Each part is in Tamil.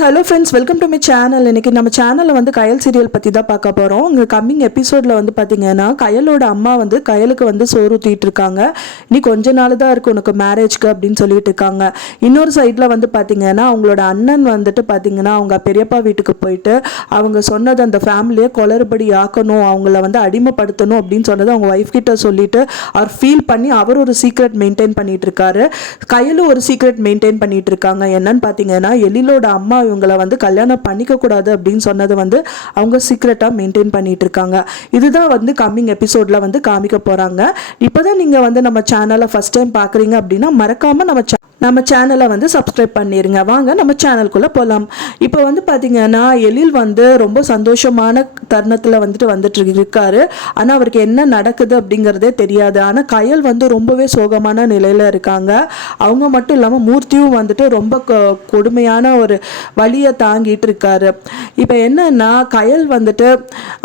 Hello friends, welcome to my channel. இன்னைக்கு நம்ம சேனலில் வந்து கயல் சீரியல் பற்றி தான் பார்க்க போகிறோம். இங்கே கம்மிங் எபிசோடில் வந்து பார்த்தீங்கன்னா கயலோட அம்மா வந்து கயலுக்கு வந்து சோறு ஊற்றிட்டு இருக்காங்க. இனி கொஞ்ச நாள் தான் இருக்குது உனக்கு மேரேஜ்க்கு அப்படின்னு சொல்லிட்டு இருக்காங்க. இன்னொரு சைடில் வந்து பார்த்தீங்கன்னா அவங்களோட அண்ணன் வந்துட்டு பார்த்தீங்கன்னா அவங்க பெரியப்பா வீட்டுக்கு போயிட்டு அவங்க சொன்னது அந்த ஃபேமிலியை குளறுபடி ஆக்கணும், அவங்கள வந்து அடிமைப்படுத்தணும் அப்படின்னு சொன்னது அவங்க ஒய்ஃப் கிட்ட சொல்லிட்டு அவர் ஃபீல் பண்ணி அவர் ஒரு சீக்ரெட் மெயின்டைன் பண்ணிட்டு இருக்காரு. கயலும் ஒரு சீக்ரெட் மெயின்டைன் பண்ணிட்டு இருக்காங்க. என்னன்னு பார்த்தீங்கன்னா எழிலோட அம்மா இவங்களை வந்து கல்யாணம் பண்ணிக்க கூடாது அப்படின்னு சொன்னது வந்து அவங்க சீக்ரெட்டா மெயின்டைன் பண்ணிட்டு இருக்காங்க. இதுதான் வந்து கம்மிங் எபிசோட்ல வந்து காமிக்க போறாங்க. இப்பதான் நீங்க வந்து நம்ம சேனலை ஃபர்ஸ்ட் டைம் பாக்குறீங்க அப்படின்னா மறக்காம நம்ம சேனலை வந்து சப்ஸ்கிரைப் பண்ணிடுங்க. வாங்க நம்ம சேனலுக்குள்ளே போகலாம். இப்போ வந்து பார்த்தீங்கன்னா எழில் வந்து ரொம்ப சந்தோஷமான தருணத்தில் வந்துட்டு இருக்காரு. ஆனால் அவருக்கு என்ன நடக்குது அப்படிங்கிறதே தெரியாது. ஆனால் கயல் வந்து ரொம்பவே சோகமான நிலையில் இருக்காங்க. அவங்க மட்டும் இல்லாமல் மூர்த்தியும் வந்துட்டு ரொம்ப கொடுமையான ஒரு வலியை தாங்கிட்டு இருக்காரு. இப்போ என்னன்னா கயல் வந்துட்டு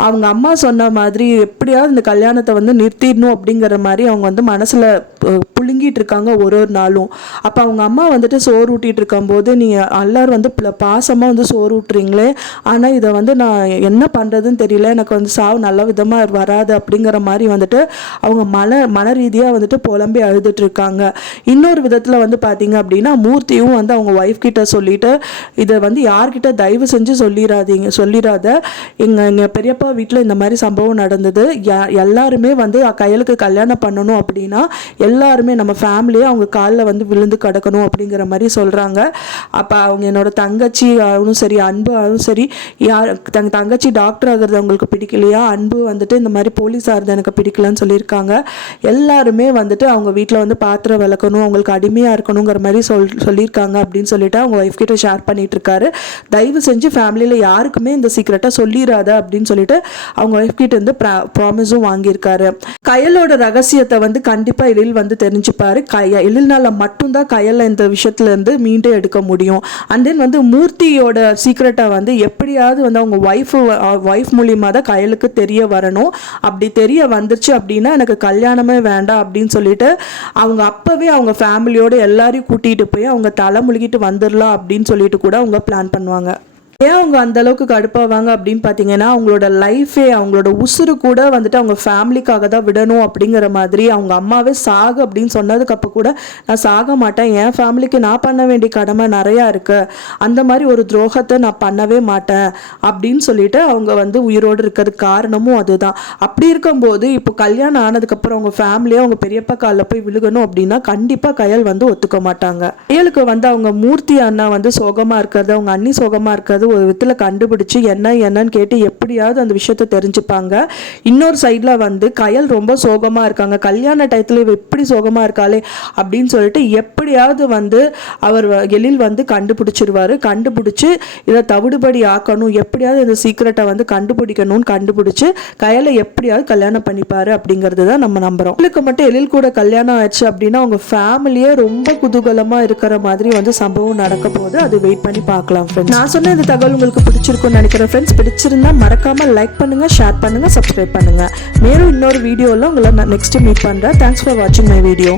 அவங்க அம்மா சொன்ன மாதிரி எப்படியாவது இந்த கல்யாணத்தை வந்து நிறுத்திடணும் அப்படிங்கிற மாதிரி அவங்க வந்து மனசில் புழுங்கிட்டு இருக்காங்க ஒரு நாளும். அப்போ அவங்க அம்மா வந்துட்டு சோறு ஊட்டிட்டு இருக்கும்போது நீங்கள் எல்லாரும் வந்து பாசமாக வந்து சோறு ஊட்டுறீங்களே, ஆனால் இதை வந்து நான் என்ன பண்ணுறதுன்னு தெரியல, எனக்கு வந்து சாவு நல்ல விதமாக வராது அப்படிங்கிற மாதிரி வந்துட்டு அவங்க மன ரீதியாக வந்துட்டு புலம்பி அழுதுட்டு இருக்காங்க. இன்னொரு விதத்தில் வந்து பார்த்தீங்க அப்படின்னா மூர்த்தியும் வந்து அவங்க ஒய்ஃப் கிட்ட சொல்லிட்டு இதை வந்து யார்கிட்ட தயவு செஞ்சு சொல்லிடாத, எங்கள் பெரியப்பா வீட்டில் இந்த மாதிரி சம்பவம் நடந்தது, எல்லாருமே வந்து கயலுக்கு கல்யாணம் பண்ணணும் அப்படின்னா எல்லாருமே நம்ம ஃபேமிலியே அவங்க காலில் வந்து விழுந்து கிடக்கணும் அப்படிங்கிற மாதிரி சொல்கிறாங்க. அப்போ அவங்க என்னோட தங்கச்சி ஆகும் சரி, அன்பு ஆகும் சரி, தங்கச்சி டாக்டர் ஆகிறது அவங்களுக்கு பிடிக்கலையா, அன்பு வந்துட்டு இந்த மாதிரி போலீஸ் ஆகிறது எனக்கு பிடிக்கலன்னு சொல்லியிருக்காங்க. எல்லாருமே வந்துட்டு அவங்க வீட்டில் வந்து பாத்திரம் விளக்கணும், அவங்களுக்கு அடிமையாக இருக்கணுங்கிற மாதிரி சொல்லியிருக்காங்க அப்படின்னு சொல்லிட்டு அவங்க ஒய்ஃப் கிட்ட ஷேர் பண்ணிட்டு இருக்காரு. தயவு செஞ்சு ஃபேமிலியில் யாருக்குமே இந்த சீக்கிரட்டை சொல்லிடாத அப்படின்னு சொல்லிட்டு அவங்க ஒய்ஃப் கிட்ட இருந்து ப்ராமிஸும் வாங்கியிருக்காரு. கயலோட ரகசியத்தை வந்து கண்டிப்பாக எழில் வந்து தெரிஞ்சுப்பாரு. எழில்னால மட்டும்தான் கயலை இந்த விஷயத்துல இருந்து மீண்டும் எடுக்க முடியும். அண்ட் தென் வந்து மூர்த்தியோட சீக்ரெட்டை வந்து எப்படியாவது வந்து அவங்க ஒய்ஃப் மூலியமாக தான் கயலுக்கு தெரிய வரணும். அப்படி தெரிய வந்துருச்சு அப்படின்னா எனக்கு கல்யாணமே வேண்டாம் அப்படின்னு சொல்லிட்டு அவங்க அப்பவே அவங்க ஃபேமிலியோட எல்லாரையும் கூட்டிகிட்டு போய் அவங்க தலை முழுகிட்டு வந்துடலாம் அப்படின்னு சொல்லிட்டு கூட அவங்க பிளான் பண்ணுவாங்க. ஏன் அவங்க அந்த அளவுக்கு கடுப்பாவாங்க அப்படின்னு பார்த்தீங்கன்னா அவங்களோட லைஃபே, அவங்களோட உசுறு கூட வந்துட்டு அவங்க ஃபேமிலிக்காக தான் விடணும் அப்படிங்கிற மாதிரி அவங்க அம்மாவே சாக அப்படின்னு சொன்னதுக்கு கூட நான் சாக மாட்டேன், என் ஃபேமிலிக்கு நான் பண்ண வேண்டிய கடமை நிறையா இருக்குது, அந்த மாதிரி ஒரு துரோகத்தை நான் பண்ணவே மாட்டேன் அப்படின்னு சொல்லிட்டு அவங்க வந்து உயிரோடு இருக்கிறதுக்கு காரணமும் அதுதான். அப்படி இருக்கும்போது இப்போ கல்யாணம் ஆனதுக்கப்புறம் அவங்க ஃபேமிலியாக அவங்க பெரியப்பா காலில் போய் விழுகணும் அப்படின்னா கண்டிப்பாக கயல் வந்து ஒத்துக்க மாட்டாங்க. கயலுக்கு வந்து அவங்க மூர்த்தி அண்ணா வந்து சோகமாக இருக்கிறது, அவங்க அண்ணி சோகமாக இருக்கிறது ஒரு விதத்தில் கண்டுபிடிச்சு என்னன்னு கேட்டு எப்படியாவது அந்த விஷயத்தை தெரிஞ்சுப்பாங்க. இன்னொரு சைடில் வந்து கயல் ரொம்ப சோகமாக இருக்காங்க. கல்யாண டயத்தில் எப்படி சோகமாக இருக்காளே அப்படின்னு சொல்லிட்டு எப்படியாவது வந்து அவர் எழில் வந்து கண்டுபிடிச்சிருவாரு. கண்டுபிடிச்சு இதை தவிடுபடி ஆக்கணும், எப்படியாவது இந்த சீக்கிரட்டை வந்து கண்டுபிடிச்சு கயலை எப்படியாவது கல்யாணம் பண்ணிப்பாரு அப்படிங்கிறது தான் நம்ம நம்புறோம். எழிலுக்கு மட்டும் எழில் கூட கல்யாணம் ஆயிடுச்சு அப்படின்னா அவங்க ஃபேமிலியே ரொம்ப குதூகலமாக இருக்கிற மாதிரி வந்து சம்பவம் நடக்க போகுது. அது வெயிட் பண்ணி பார்க்கலாம். நான் சொன்ன இந்த தகவல் உங்களுக்கு பிடிச்சிருக்கும்னு நினைக்கிறேன் ஃப்ரெண்ட்ஸ். பிடிச்சிருந்தா மறக்காம லைக் பண்ணுங்க, ஷேர் பண்ணுங்க, சப்ஸ்கிரைப் பண்ணுங்க. மேலும் இன்னொரு வீடியோவில் உங்களை நான் நெக்ஸ்ட் மீட் பண்றேன். தேங்க்ஸ் ஃபார் வாட்சிங் மை வீடியோ.